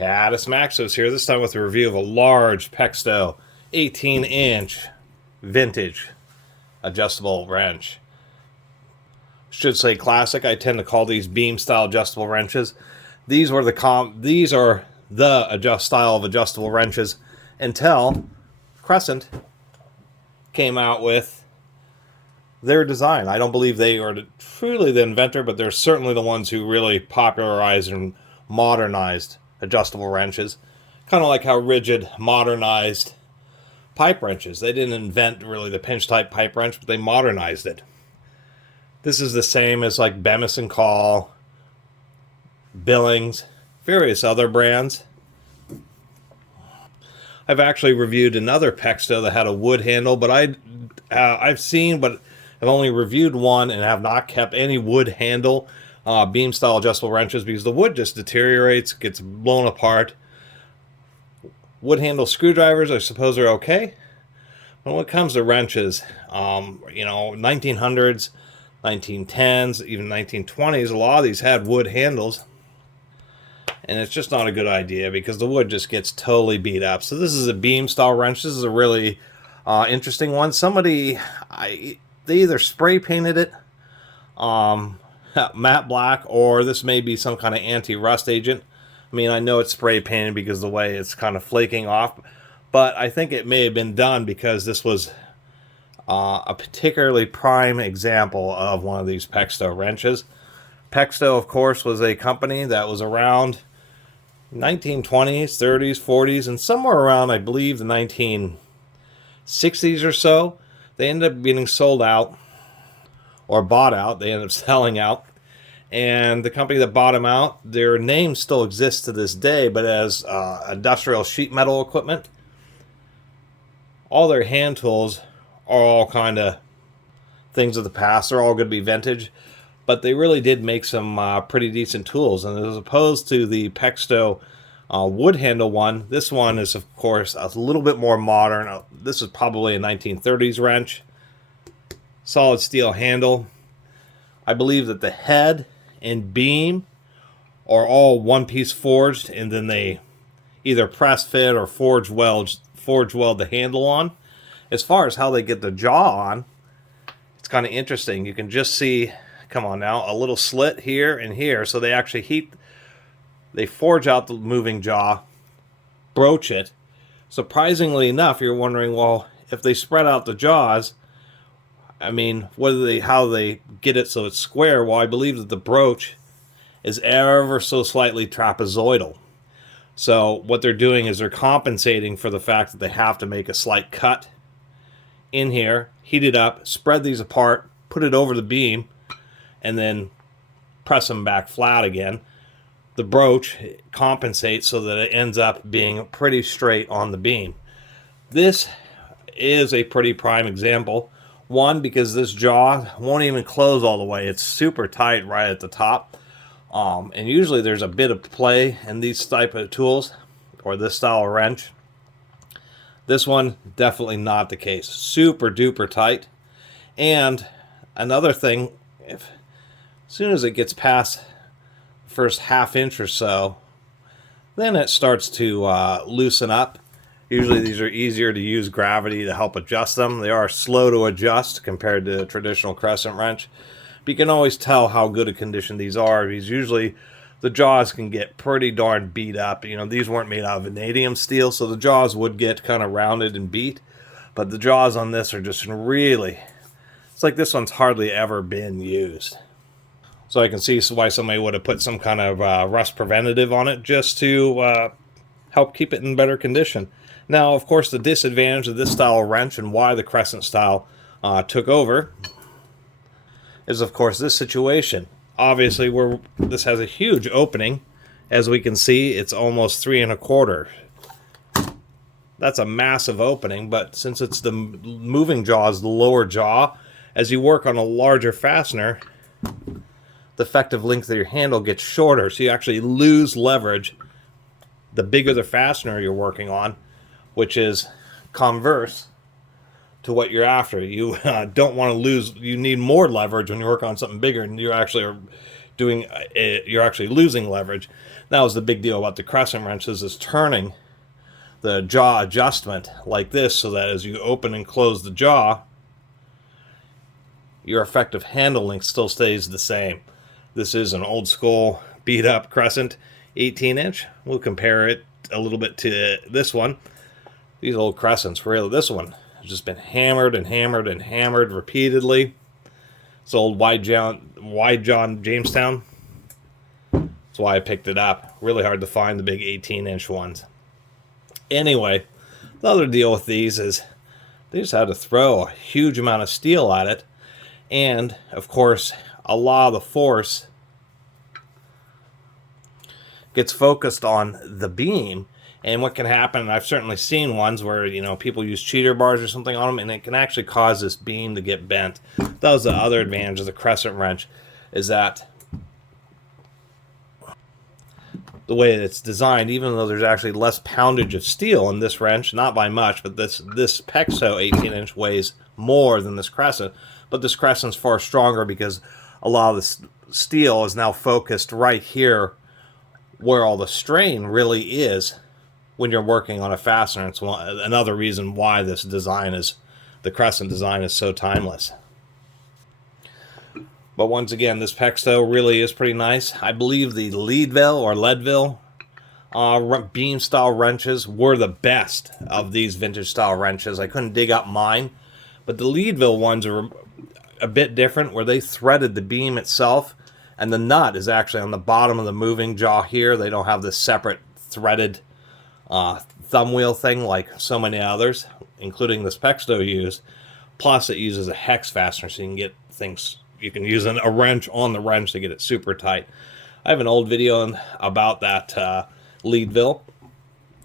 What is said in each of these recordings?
Catus Maximus here, this time with a review of a large Pexto 18-inch vintage adjustable wrench. Should say classic. I tend to call these beam style adjustable wrenches. These are the style of adjustable wrenches until Crescent came out with their design. I don't believe they are truly the inventor, but they're certainly the ones who really popularized and modernized adjustable wrenches. Kind of like how Rigid modernized pipe wrenches. They didn't invent really the pinch type pipe wrench, but they modernized it. This is the same as like Bemis and Call, Billings, various other brands. I've actually reviewed another Pexto that had a wood handle, but I've seen, but I've only reviewed one and have not kept any wood handle beam style adjustable wrenches because the wood just deteriorates, gets blown apart. Wood handle screwdrivers, I suppose, are okay. But when it comes to wrenches, 1900s, 1910s, even 1920s, a lot of these had wood handles. And it's just not a good idea because the wood just gets totally beat up. So this is a beam style wrench. This is a really interesting one. They either spray painted it matte black, or this may be some kind of anti-rust agent. I mean, I know it's spray painted because of the way it's kind of flaking off, but I think it may have been done because this was a particularly prime example of one of these Pexto wrenches. Pexto, of course, was a company that was around 1920s, 30s, 40s, and somewhere around, I believe, the 1960s or so. They ended up getting sold out or bought out. They ended up selling out. And the company that bought them out, their name still exists to this day, but as industrial sheet metal equipment. All their hand tools are all kind of things of the past. They're all going to be vintage. But they really did make some pretty decent tools. And as opposed to the Pexto wood handle one, this one is, of course, a little bit more modern. This is probably a 1930s wrench. Solid steel handle. I believe that the head and beam are all one-piece forged, and then they either press fit or forge weld the handle on. As far as how they get the jaw on, it's kind of interesting. You can just see, come on now, a little slit here and here. So they actually they forge out the moving jaw, broach it. Surprisingly enough, you're wondering, well, if they spread out the jaws, I mean, how they get it so it's square? Well, I believe that the broach is ever so slightly trapezoidal. So what they're doing is they're compensating for the fact that they have to make a slight cut in here, heat it up, spread these apart, put it over the beam, and then press them back flat again. The broach compensates so that it ends up being pretty straight on the beam. This is a pretty prime example. One, because this jaw won't even close all the way. It's super tight right at the top. And usually there's a bit of play in these type of tools, or this style of wrench. This one, definitely not the case. Super duper tight. And another thing, as soon as it gets past the first half inch or so, then it starts to loosen up. Usually these are easier to use gravity to help adjust them. They are slow to adjust compared to a traditional crescent wrench. But you can always tell how good a condition these are, because usually the jaws can get pretty darn beat up. You know, these weren't made out of vanadium steel, so the jaws would get kind of rounded and beat. But the jaws on this are just really, it's like this one's hardly ever been used. So I can see why somebody would have put some kind of rust preventative on it just to help keep it in better condition. Now, of course, the disadvantage of this style of wrench and why the crescent style took over is, of course, this situation. Obviously, this has a huge opening. As we can see, it's almost 3 1/4. That's a massive opening, but since it's the moving jaw is the lower jaw, as you work on a larger fastener, the effective length of your handle gets shorter, so you actually lose leverage the bigger the fastener you're working on, which is converse to what you're after. You don't want to lose, you need more leverage when you work on something bigger, and you actually are you're actually losing leverage. That was the big deal about the crescent wrenches, is turning the jaw adjustment like this, so that as you open and close the jaw, your effective handle length still stays the same. This is an old school beat up crescent 18-inch. We'll compare it a little bit to this one. These old crescents, really, this one has just been hammered and hammered and hammered repeatedly. It's old wide John Jamestown. That's why I picked it up. Really hard to find the big 18-inch ones. Anyway, the other deal with these is they just had to throw a huge amount of steel at it. And, of course, a lot of the force gets focused on the beam. And what can happen, and I've certainly seen ones where, you know, people use cheater bars or something on them, and it can actually cause this beam to get bent. That was the other advantage of the crescent wrench, is that the way it's designed, even though there's actually less poundage of steel in this wrench, not by much, but this Pexto 18-inch weighs more than this crescent. But this crescent's far stronger because a lot of the steel is now focused right here where all the strain really is when you're working on a fastener. It's another reason why this design is, the crescent design is so timeless. But once again, this Pexto really is pretty nice. I believe the Leadville or Leadville beam style wrenches were the best of these vintage style wrenches. I couldn't dig up mine, but the Leadville ones are a bit different, where they threaded the beam itself, and the nut is actually on the bottom of the moving jaw here. They don't have this separate threaded thumb wheel thing like so many others, including this Pexto used. Plus, it uses a hex fastener, so you can get things. You can use a wrench on the wrench to get it super tight. I have an old video about that Leadville.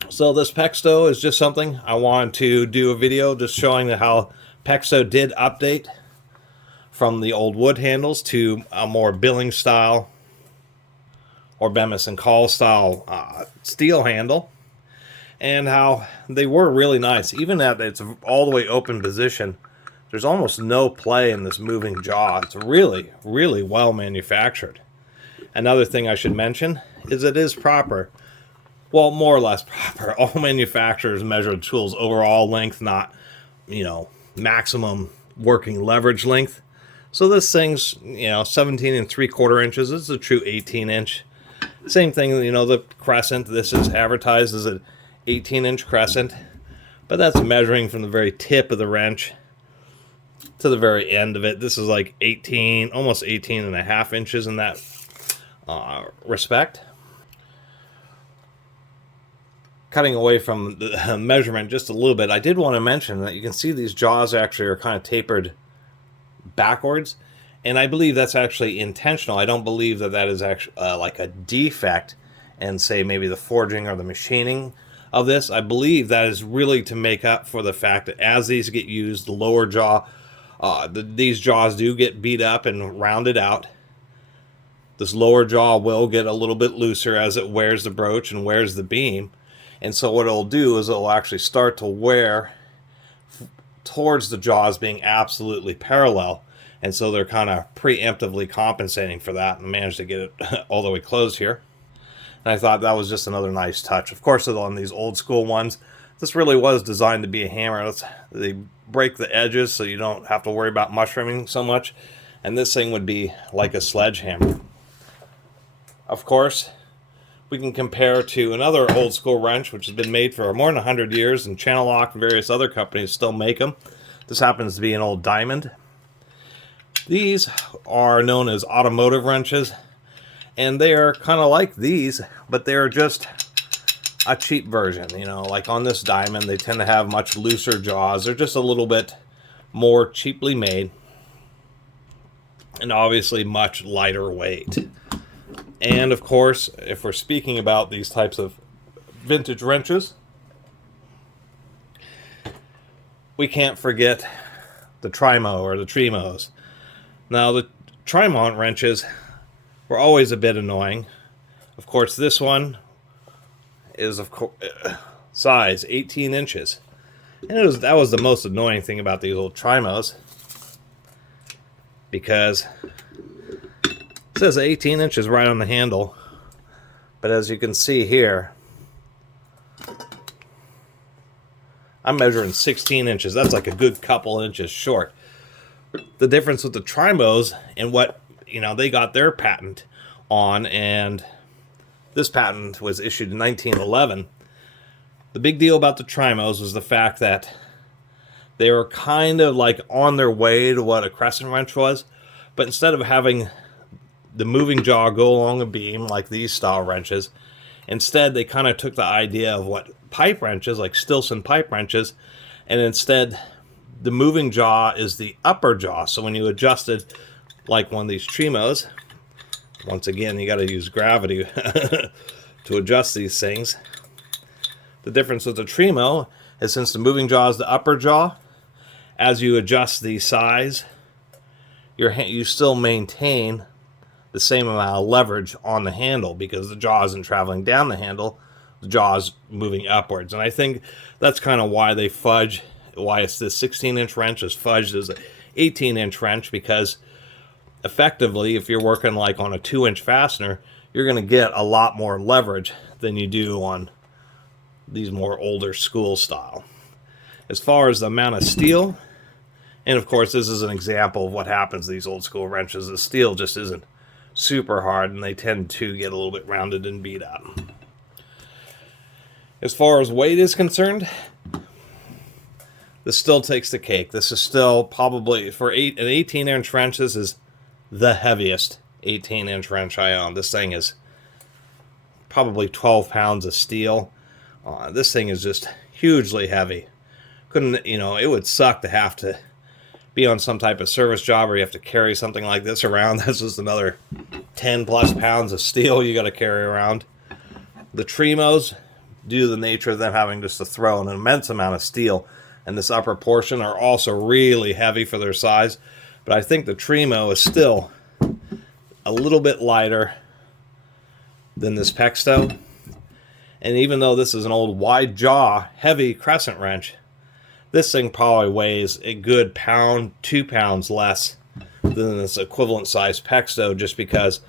So this Pexto is just something I wanted to do a video just showing how Pexto did update from the old wood handles to a more billing style or Bemis and Call style steel handle, and how they were really nice. Even at its all the way open position, there's almost no play in this moving jaw. It's really, really well manufactured. Another thing I should mention is it is proper. Well, more or less proper. All manufacturers measure the tool's overall length, not, you know, maximum working leverage length. So this thing's, you know, 17 3/4 inches. It's a true 18-inch. Same thing, you know, the crescent. This is advertised as an 18-inch crescent, but that's measuring from the very tip of the wrench to the very end of it. This is like 18, almost 18.5 inches in that respect. Cutting away from the measurement just a little bit, I did want to mention that you can see these jaws actually are kind of tapered backwards, and I believe that's actually intentional. I don't believe that that is actually like a defect and say maybe the forging or the machining of this. I believe that is really to make up for the fact that as these get used, the lower jaw, these jaws do get beat up and rounded out. This lower jaw will get a little bit looser as it wears the broach and wears the beam, and so what it'll do is it'll actually start to wear towards the jaws being absolutely parallel, and so they're kind of preemptively compensating for that and managed to get it all the way closed here. And I thought that was just another nice touch. Of course, on these old school ones, this really was designed to be a hammer. They break the edges so you don't have to worry about mushrooming so much, and this thing would be like a sledgehammer. Of course, we can compare to another old school wrench which has been made for more than 100 years, and Channel Lock and various other companies still make them. This happens to be an old diamond. These are known as automotive wrenches, and they are kind of like these, but they're just a cheap version. You know, like on this diamond, they tend to have much looser jaws. They're just a little bit more cheaply made, and obviously much lighter weight. And of course, if we're speaking about these types of vintage wrenches, we can't forget the Trimo or the Trimos. Now, the Trimont wrenches were always a bit annoying. Of course, this one is size 18 inches. And that was the most annoying thing about these old Trimos, because It says 18 inches right on the handle, but as you can see here, I'm measuring 16 inches. That's like a good couple inches short. The difference with the Trimos and what, they got their patent on, and this patent was issued in 1911. The big deal about the Trimos was the fact that they were kind of like on their way to what a crescent wrench was, but instead of having the moving jaw go along a beam like these style wrenches, instead they kind of took the idea of what pipe wrenches, like Stilson pipe wrenches, and instead the moving jaw is the upper jaw. So when you adjust it like one of these Trimos, once again you got to use gravity to adjust these things. The difference with the Trimo is, since the moving jaw is the upper jaw, as you adjust the size, you still maintain the same amount of leverage on the handle, because the jaw isn't traveling down the handle, the jaw is moving upwards. And I think that's kind of why they fudge, why it's this 16-inch wrench is fudged as an 18-inch wrench, because effectively, if you're working like on a 2-inch fastener, you're going to get a lot more leverage than you do on these more older school style. As far as the amount of steel, and of course this is an example of what happens to these old school wrenches, the steel just isn't super hard and they tend to get a little bit rounded and beat up. As far as weight is concerned, this still takes the cake. This is still probably, for an 18-inch wrench, this is the heaviest 18-inch wrench I own. This thing is probably 12 pounds of steel. This thing is just hugely heavy. It would suck to have to be on some type of service job where you have to carry something like this around. That's just another 10 plus pounds of steel you got to carry around. The Trimos, due to the nature of them having just to throw an immense amount of steel, and this upper portion are also really heavy for their size. But I think the Trimo is still a little bit lighter than this Pexto. And even though this is an old wide jaw, heavy crescent wrench, this thing probably weighs a good pound, 2 pounds less than this equivalent size Pexto, just because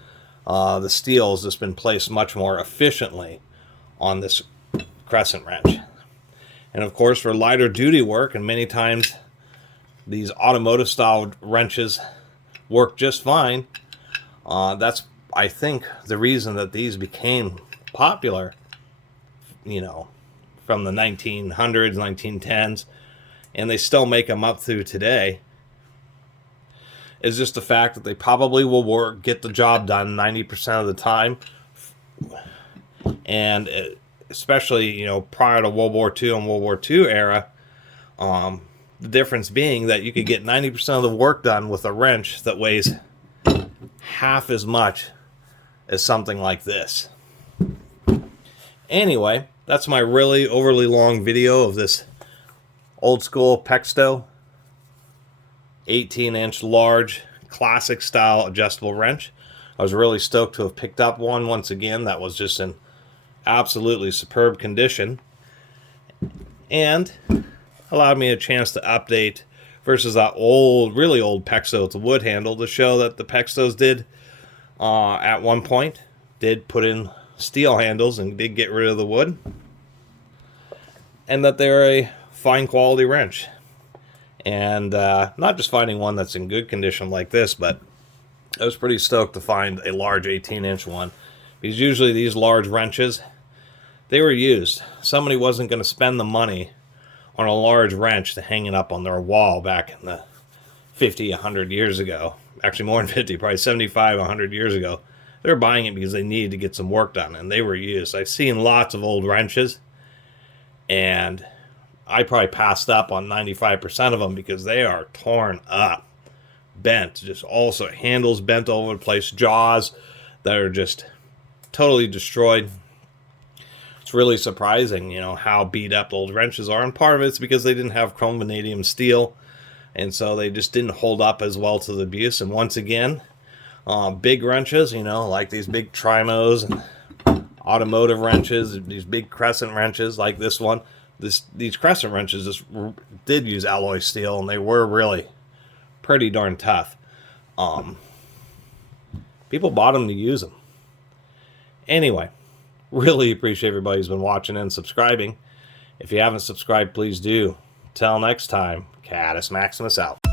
the steel has just been placed much more efficiently on this crescent wrench. And of course, for lighter duty work, and many times these automotive style wrenches work just fine. That's, I think, the reason that these became popular, from the 1900s, 1910s, and they still make them up through today, is just the fact that they probably will get the job done 90% of the time. And especially, prior to World War II and World War II era, the difference being that you could get 90% of the work done with a wrench that weighs half as much as something like this. Anyway, that's my really overly long video of this old school Pexto 18-inch large classic style adjustable wrench. I was really stoked to have picked up one once again that was just in absolutely superb condition, and allowed me a chance to update versus that really old Pexto with the wood handle, to show that the Pextos did at one point did put in steel handles and did get rid of the wood, and that they're a fine quality wrench. And not just finding one that's in good condition like this, but I was pretty stoked to find a large 18-inch one, because usually these large wrenches, they were used. Somebody wasn't going to spend the money on a large wrench to hang it up on their wall back in the 50, 100 years ago. Actually more than 50, probably 75, 100 years ago. They were buying it because they needed to get some work done, and they were used. I've seen lots of old wrenches, and I probably passed up on 95% of them because they are torn up, bent, just also handles bent all over the place, jaws that are just totally destroyed. It's really surprising, how beat up old wrenches are, and part of it's because they didn't have chrome vanadium steel, and so they just didn't hold up as well to the abuse. And once again, big wrenches, like these big Trimos and automotive wrenches, these big crescent wrenches like this one, these crescent wrenches just did use alloy steel, and they were really pretty darn tough. People bought them to use them. Anyway, really appreciate everybody who's been watching and subscribing. If you haven't subscribed, please do. Till next time, Catus Maximus out.